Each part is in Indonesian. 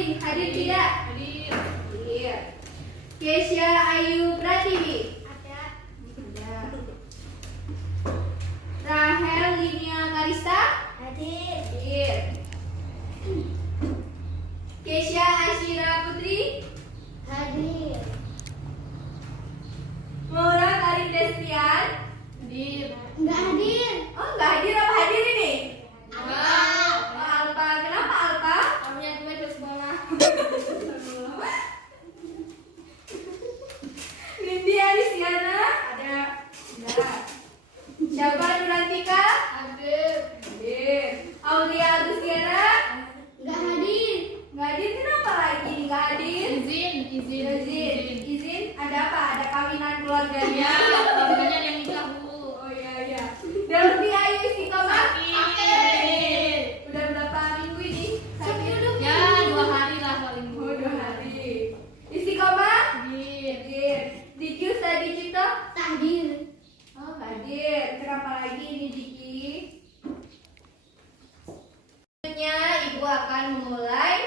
Nurdin, hadir tidak? Hadir. Kesya Ayu Pratiwi. Ada. Rahel Linia Karista. Hadir. Kesya Asyira Putri. Hadir. Maura Karin Destian. Hadir. Enggak hadir. Oh, enggak hadir apa hadir ini? Alpa. Kenapa Alpa? Kamunya gue terus sekolah. Nindi Arisiana. Ada. Enggak. Siapa Nurantika? Hadir. Aulia Agustiana. Enggak hadir. Enggak hadir kenapa lagi enggak hadir? Izin. Ada apa? Ada kawinan keluarganya. Keluarganya ada yang nikah, Bu. Oh iya. Dan lebih Ayu Istiqomah. Udah berapa minggu ini? Sakit. Ya, 2 hari lah paling. Oh, 2 hari. Istiqomah? Hadir. Diki Ustadi Cipto? Hadir. Oh, hadir. Kenapa lagi ini Diki? Selanjutnya Ibu akan memulai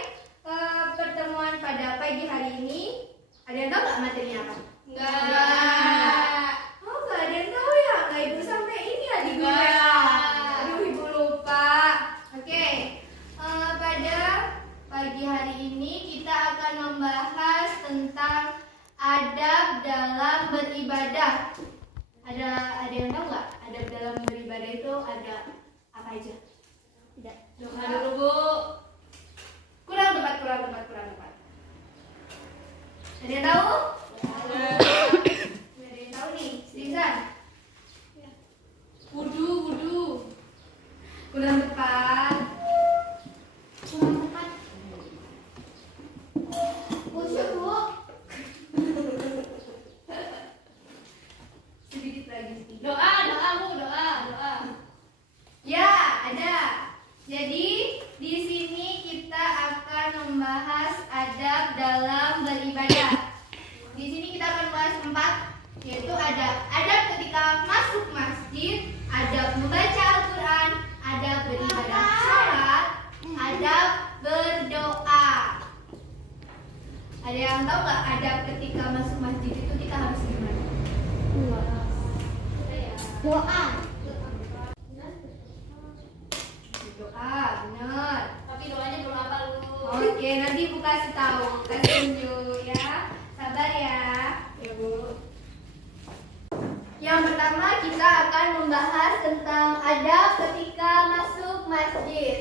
pertemuan pada pagi hari ini. Ada yang tahu nggak materinya apa? Enggak. Oh, nggak ada yang tahu ya? Nggak Ibu sampai ini ya di Google. Enggak. Aduh, Ibu lupa. Oke. Pada pagi hari ini kita akan membahas tentang adab dalam beribadah. Ada yang tahu nggak? Adab dalam beribadah itu ada apa aja? Tidak. Doa dulu, Bu. Kurang tepat. Ada yang tahu? Ada yang tahu nih, Rizan? Wudu. Kurang tepat. Khusyuk, Bu. Sedikit lagi. Doa, Bu, doa. Ya, ada. Jadi di sini kita akan membahas adab dalam beribadah. Di sini kita akan membahas 4, yaitu ada adab ketika masuk masjid, adab membaca Al-Quran, adab beribadah sholat, adab berdoa. Ada yang tahu nggak adab ketika masuk masjid itu kita harus gimana? Doa. Benar. Tapi doanya belum apa, Bu. Oke, nanti Bu kasih tahu, kasih tunjuk ya. Sabar ya. Ya, Bu. Yang pertama kita akan membahas tentang adab ketika masuk masjid.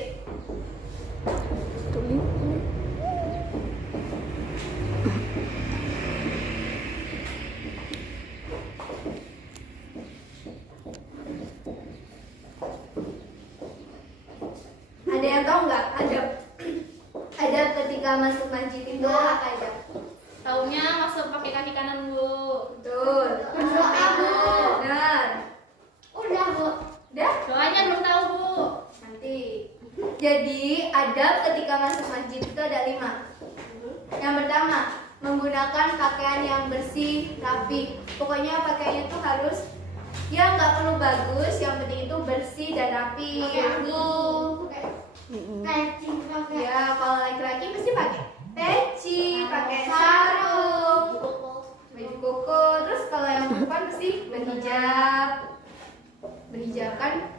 Ada yang tahu nggak adab ketika masuk masjid itu apa aja? Taunya masuk pakai kaki kanan, Bu. Betul. Berdoa, Bu. Benar. Udah, Bu. Udah? Doanya belum tahu, Bu. Nanti. Jadi adab ketika masuk masjid itu ada 5. Yang pertama, menggunakan pakaian yang bersih, rapi. Pokoknya pakaiannya itu harus ya nggak perlu bagus, yang penting itu bersih dan rapi. Ya, kalau laki-laki mesti pakai peci, pakai sarung, baju koko. Terus kalau yang perempuan mesti berhijab kan.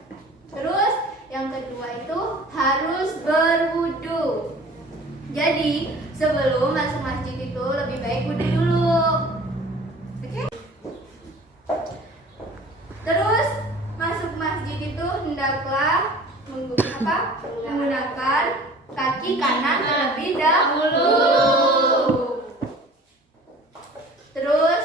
Terus yang kedua itu harus berwudu. Jadi sebelum masuk masjid itu lebih baik wudu dulu. Oke? Terus masuk masjid itu hendaklah menggunakan kaki kanan terlebih dahulu. Terus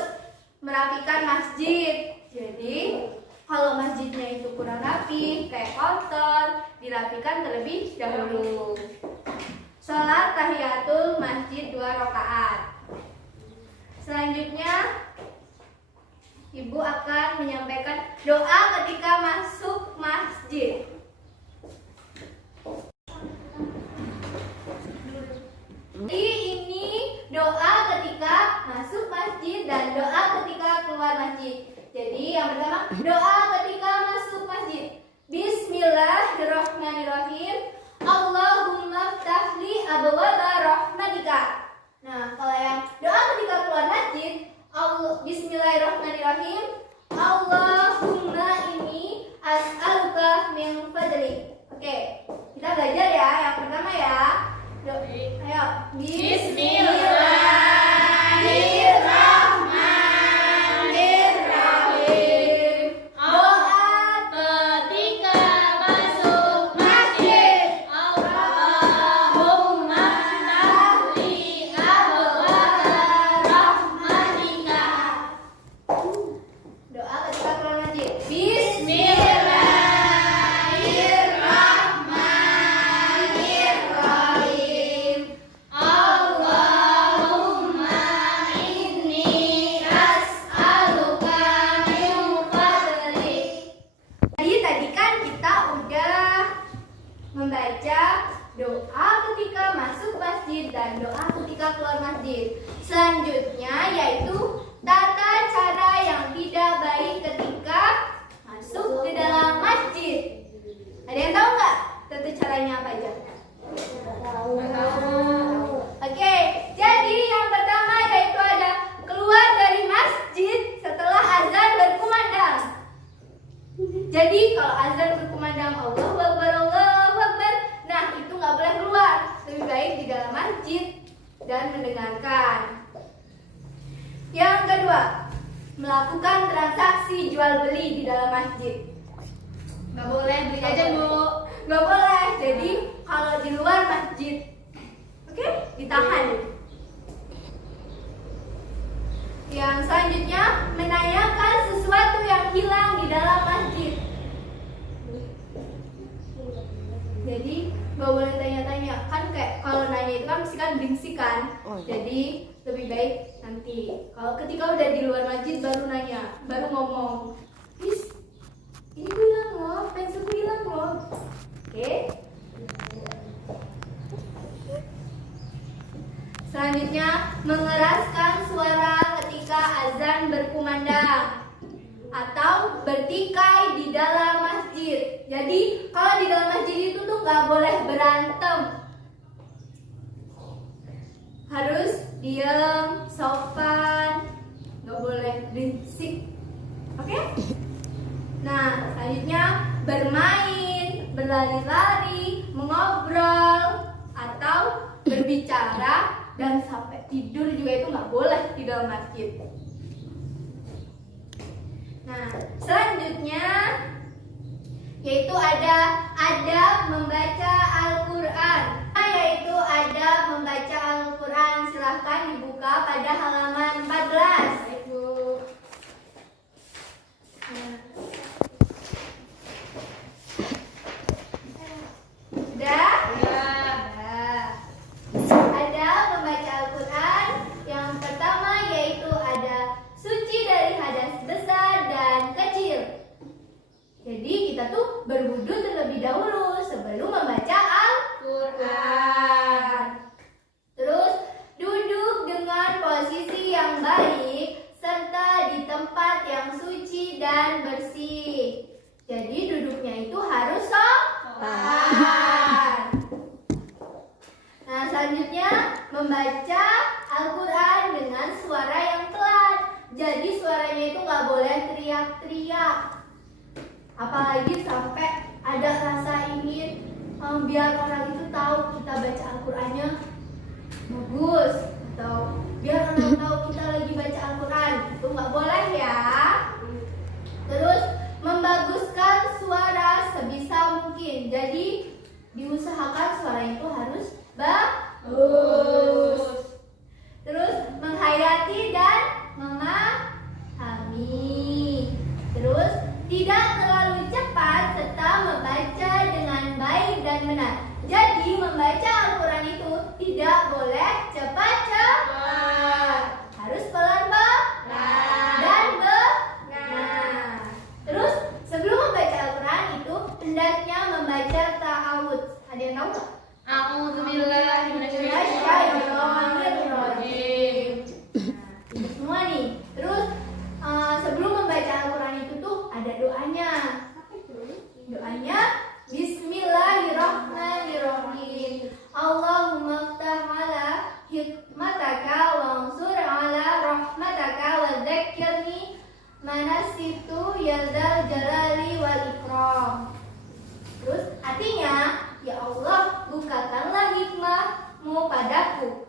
merapikan masjid. Jadi kalau masjidnya itu kurang rapi, kayak kotor, dirapikan terlebih dahulu. Sholat tahiyatul masjid 2 rakaat. Selanjutnya Ibu akan menyampaikan doa ketika masuk masjid. Jadi ini doa ketika masuk masjid dan doa ketika keluar masjid. Jadi yang pertama doa ketika masuk masjid. Bismillahirrahmanirrahim. Allahumma ftahli abwaaba rahmat Bismillahirrahmanirrahim. Doa Ketika masuk masjid, Allahumma ftahli abwaaba rahmatika. doa ketika keluar masjid. Bismillahirrahmanirrahim. Allahumma inni as'aluka min fadlik. Jadi tadi kan kita udah membaca doa ketika masuk masjid dan doa ketika keluar masjid. Selanjutnya yaitu tata cara yang tidak baik ketika masuk ke dalam masjid. Ada yang tahu nggak tata caranya apa aja? Oke, jadi yang pertama yaitu ada keluar dari masjid setelah azan berkumandang. Jadi kalau azan berkumandang Allahu Akbar, nah itu nggak boleh keluar. Lebih baik di dalam masjid dan mendengarkan. Yang kedua, melakukan transaksi jual beli di dalam masjid. Nggak boleh beli jajan, Bu. Nggak boleh. Jadi kalau di luar masjid, oke, ditahan. Yang selanjutnya, menanyakan sesuatu yang hilang di dalam masjid. Jadi nggak boleh tanya-tanya, kan kayak kalau nanya itu kan mesti kan berisik kan. Jadi lebih baik nanti. Kalau ketika udah di luar masjid baru nanya, baru ngomong, "Miss, ini gue hilang loh, pensilku hilang loh." Oke. Selanjutnya, mengeraskan suara ketika azan berkumandang atau bertikai di dalam masjid. Jadi kalau di dalam masjid itu tuh nggak boleh berantem, harus diam, sopan, nggak boleh berisik. Oke? Nah, selanjutnya bermain, berlari-lari, mengobrol atau berbicara dan sampai tidur juga itu nggak boleh di dalam masjid. Nah, selanjutnya yaitu ada adab membaca Al-Quran. Yaitu adab membaca Al-Quran. Silahkan dibuka pada halaman 14. Ibu. Sudah? Sudah. Adab membaca Al-Quran. Yang pertama yaitu ada suci dari hadas besar dan kecil. Jadi kita tuh berwudu terlebih dahulu sebelum membaca Al-Quran. Terus duduk dengan posisi yang baik serta di tempat yang suci dan bersih. Jadi duduknya itu harus sopan. Nah, selanjutnya membaca Al-Quran dengan suara yang pelan. Jadi suaranya itu nggak boleh teriak-teriak. Apalagi sampai ada rasa ingin biar orang itu tahu kita baca Al-Qurannya bagus, atau biar orang tahu kita lagi baca Al-Quran. Itu nggak boleh ya. Terus membaguskan suara sebisa mungkin. Jadi diusahakan suara itu harus bagus. Terus menghayati dan memahami. Terus tidak terlalu cepat serta membaca dengan baik dan benar. Jadi membaca Al-Quran itu tidak boleh cepat-cepat. Harus pelan-pelan dan benar. Terus sebelum membaca Al-Quran itu hendaknya membaca ta'awudz. Ada yang tahu nggak? A'udzubillahi Minasyaitonirrajim. Nah, itu semua nih. Terus sebelum membaca Al-Quran itu tuh ada doanya. Doanya Bismillahirrahmanirrahim. Allahumma ftah ala hikmataka wansur ala rahmataka wa dzakirni manasitu yadzal jalali wal ikram. Terus artinya, ya Allah, bukakanlah hikmahmu padaku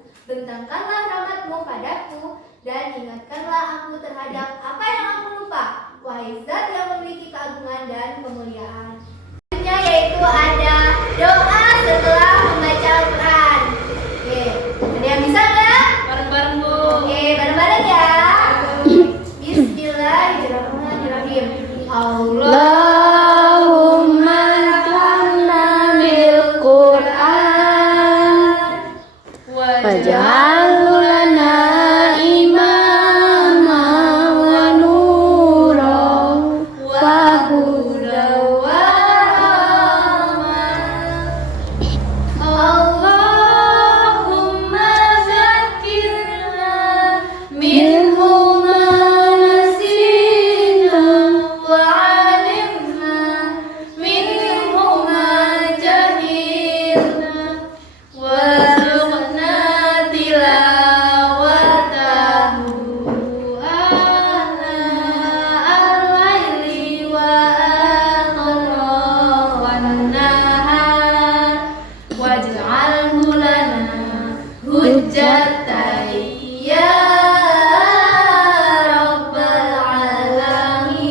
hujjatai ya rabbal alamin.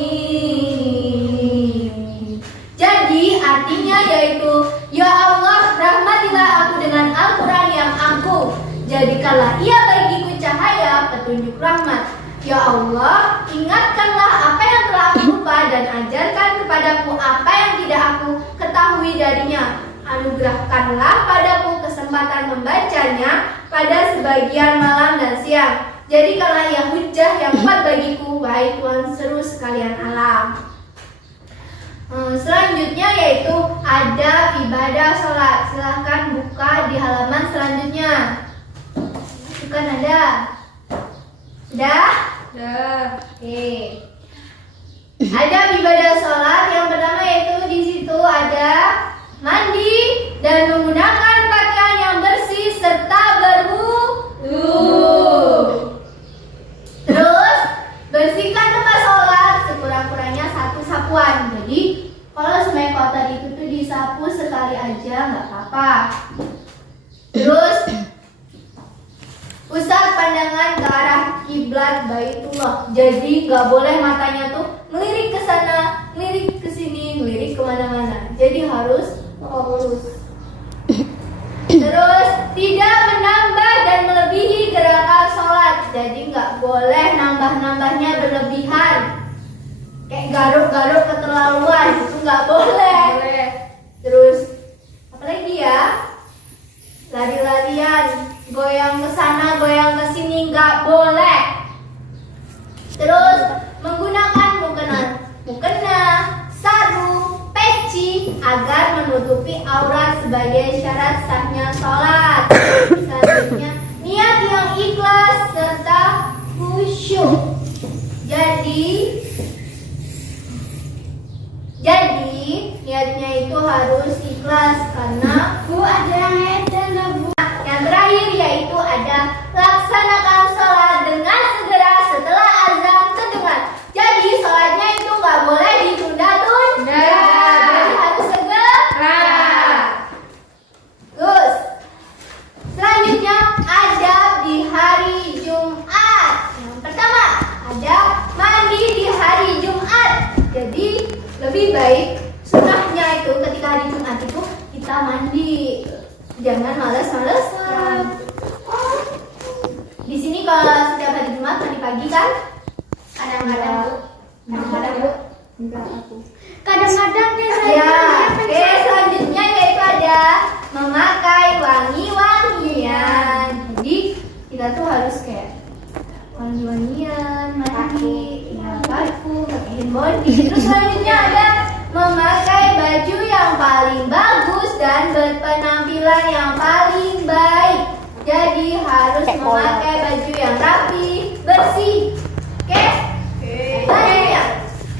Jadi artinya yaitu, ya Allah, rahmatilah aku dengan Al-Quran yang ampuh. Jadikanlah ia bagiku cahaya petunjuk rahmat. Ya Allah, ingatkanlah apa yang telah aku lupa dan ajarkan kepadaku apa yang tidak aku ketahui darinya. Anugerahkanlah padaku kesempatan membacanya pada sebagian malam dan siang. Jadikanlah ia hujjah yang kuat bagiku, wahai Tuhan seru sekalian alam. Selanjutnya yaitu adab ibadah sholat. Silahkan buka di halaman selanjutnya. Bukan ada? Sudah? Oke. Adab ibadah sholat yang pertama yaitu di situ ada mandi dan menggunakan pakaian yang bersih serta berwudu. Terus bersihkan tempat sholat sekurang-kurangnya 1 sapuan. Jadi kalau semuanya kotor itu tuh disapu sekali aja nggak apa-apa. Terus pusat pandangan ke arah kiblat Baitullah. Jadi nggak boleh matanya tuh ngelirik ke sana, ngelirik ke sini, ngelirik kemana-mana. Jadi harus lurus. Terus tidak menambah dan melebihi gerakan sholat. Jadi nggak boleh nambah-nambahnya berlebihan. Kayak garuk-garuk keterlaluan itu nggak boleh. Terus apalagi ya? Lari-larian, goyang ke sana, goyang ke sini nggak boleh. Terus menggunakan mukena, sarung, peci agar menutupi aurat sebagai syarat sahnya sholat. Selanjutnya niat yang ikhlas serta khusyuk. Jadi niatnya itu harus ikhlas karena ada yang edan. Yang terakhir yaitu ada laksanakan sholat dengan segera setelah azan terdengar. Jadi sholatnya itu nggak boleh ditunda-tunda. Jadi harus segera. Terus selanjutnya adab di hari Jumat. Yang pertama ada mandi di hari Jumat. Jadi lebih baik sunnahnya itu ketika hari Jumat itu kita mandi. Jangan males-malesan. Di sini kalau setiap hari Jumat mandi pagi kan? Kadang-kadang Bu. Kadang-kadang ya. Oke, selanjutnya yaitu ada memakai wangi-wangian. Jadi kita tuh harus kayak wangi-wangian, mandi, ya, parfum, pakai hand body. Terus selanjutnya ada memakai baju yang paling bagus dan berpenampilan yang paling baik. Jadi harus memakai baju yang rapi, bersih. Oke? Selanjutnya,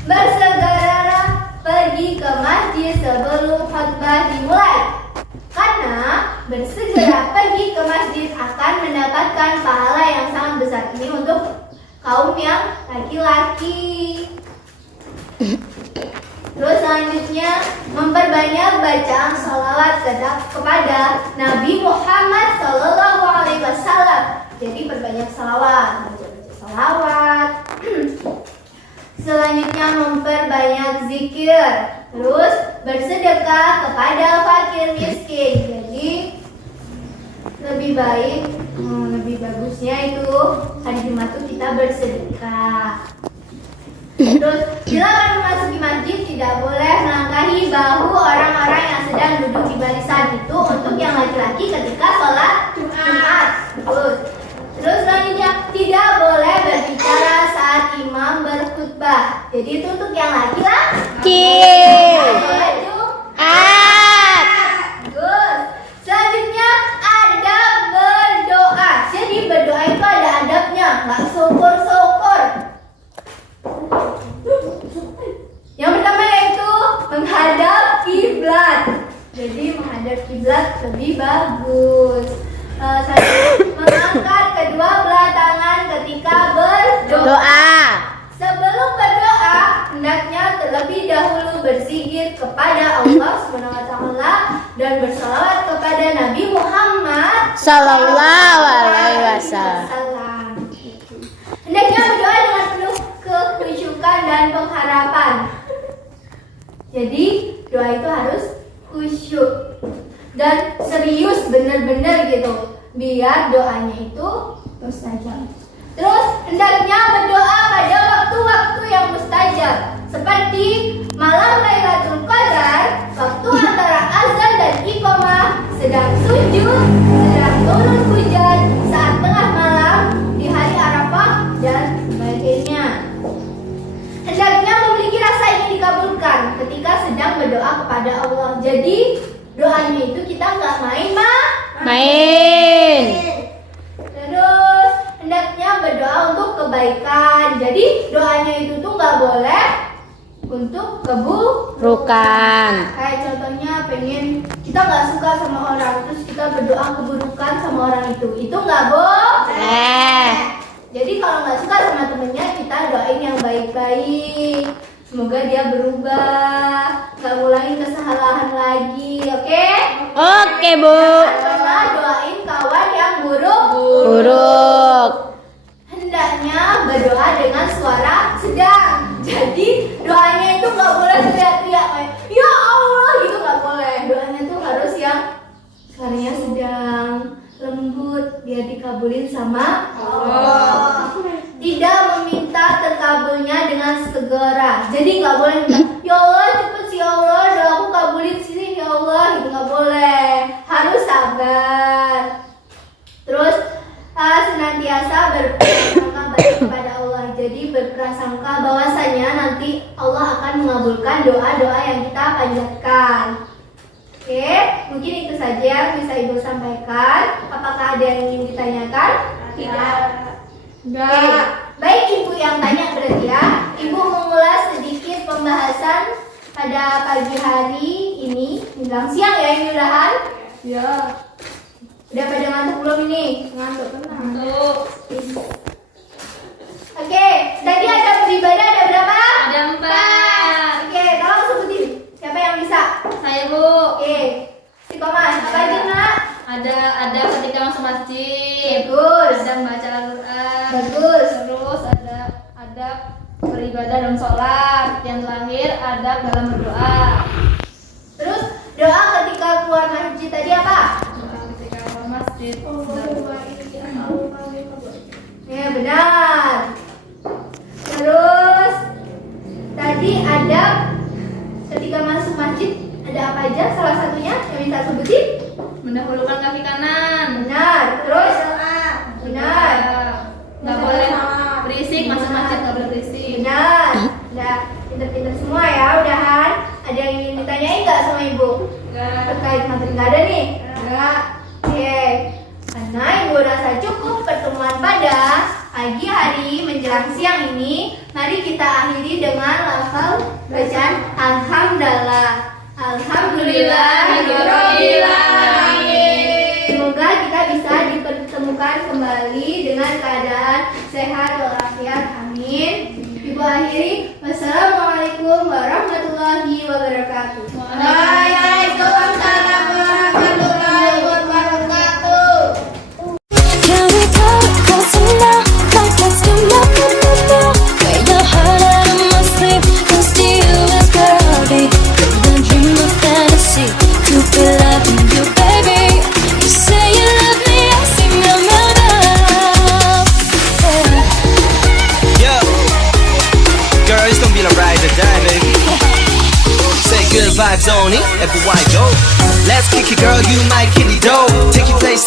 bersegera pergi ke masjid sebelum khutbah dimulai. Karena bersegera pergi ke masjid akan mendapatkan pahala yang sangat besar. Ini untuk kaum yang laki-laki. Terus selanjutnya memperbanyak bacaan sholawat kepada Nabi Muhammad SAW. Jadi perbanyak sholawat, baca-baca sholawat. Selanjutnya memperbanyak zikir. Terus bersedekah kepada fakir miskin. Jadi lebih baik, lebih bagusnya itu hari Jumat itu kita bersedekah. Terus bila akan memasuki masjid tidak boleh melangkahi bahu orang-orang yang sedang duduk di barisan. Itu untuk yang laki-laki ketika sholat Jumat. Terus selanjutnya tidak boleh berbicara saat imam berkhutbah. Jadi itu untuk yang laki-laki. Selanjutnya ada berdoa. Jadi berdoa itu ada adabnya, nggak syukur-syukur. Yang pertama yaitu menghadap kiblat. Jadi menghadap kiblat lebih bagus. Mengangkat kedua belah tangan ketika berdoa. Sebelum berdoa, hendaknya terlebih dahulu berzikir kepada Allah SWT dan bersalawat kepada Nabi Muhammad Sallallahu alaihi wasallam. Hendaknya berdoa dengan penuh kekhusyukan dan pengharapan. Jadi doa itu harus khusyuk dan serius, benar-benar gitu, biar doanya itu mustajab. Terus hendaknya berdoa pada waktu-waktu yang mustajab, seperti malam Lailatul Qadar, waktu antara azan dan iqamah, sedang sujud, sedang turun hujan, saat tengah malam, di hari Arafah dan sebagainya. Hendaknya memiliki rasa ingin dikabulkan ketika sedang berdoa kepada Allah. Jadi doanya itu kita nggak Main. Terus hendaknya berdoa untuk kebaikan. Jadi doanya itu tuh nggak boleh untuk Keburukan. Kayak contohnya pengen kita nggak suka sama orang, terus kita berdoa keburukan sama orang itu nggak boleh. Jadi kalau nggak suka sama temennya, kita doain yang baik-baik. Semoga dia berubah, nggak ngulangin kesalahan lagi, oke? Oke, Bu. Jangan pernah doain kawan yang buruk. Hendaknya berdoa dengan suara sedang. Jadi doanya itu nggak boleh teriak-teriak kayak ya Allah gitu, nggak boleh. Doanya tuh harus yang suaranya sedang, lembut, biar dikabulin sama Allah. Tidak meminta terkabulnya dengan segera. Jadi nggak boleh minta ya Allah cepet sih ya Allah, doa aku kabulin sih ya Allah, gitu nggak boleh. Harus sabar. Terus senantiasa berprasangka baik kepada Allah. Jadi berprasangka bahwasanya nanti Allah akan mengabulkan doa-doa yang kita panjatkan. Oke, mungkin itu saja yang bisa Ibu sampaikan. Apakah ada yang ingin ditanyakan? Tidak. Oke. Baik, Ibu yang tanya berarti ya. Ibu mengulas sedikit pembahasan pada pagi hari ini menjelang siang ya, ini udahan? Ya. Udah pada ngantuk belum ini? Ngantuk. Oke, tadi ada beribadah ada berapa? Ada 4. Oke, tolong sebutin siapa yang bisa. Saya, Bu. Oke, si Koman, apa aja nak? Ada ketika masuk masjid. Bagus. Ada membaca Al-Qur'an. Bagus. Terus ada beribadah dan sholat. Yang terakhir adab dalam berdoa. Terus doa ketika keluar masjid tadi apa? Ketika keluar masjid. Ya benar. Terus tadi ada ketika masuk masjid ada apa aja? Salah satunya yang bisa sebutin? Mendahulukan kaki kanan. Benar. Terus benar. Nggak boleh berisik, masuk masjid nggak boleh berisik. Benar. Udah pinter-pinter semua ya, udahan. Ada yang ingin ditanyain nggak sama Ibu? Nggak. Terkait materi nggak ada nih? Nggak. Oke. Karena Ibu rasa cukup pertemuan pada pagi hari menjelang siang ini, mari kita akhiri dengan lafal bacaan Alhamdulillah. Alhamdulillahirabbil alamin. Semoga kita bisa dipertemukan kembali dengan keadaan sehat walafiat. Amin. Ibu akhiri. Wassalamualaikum warahmatullahi wabarakatuh. Waalaikumsalam warahmatullahi wabarakatuh. Can we talk closer now? Like let's do nothing but now. Get your heart out of my sleep. Cause to you is cloudy. The dream of fantasy. To be loving you, baby. You say you love me, I see my love. Yo, girl, it's gonna be a ride or die, baby. Say good vibes only, everywhere I go. Let's kick it, girl, you might kill it, dough. Take your place.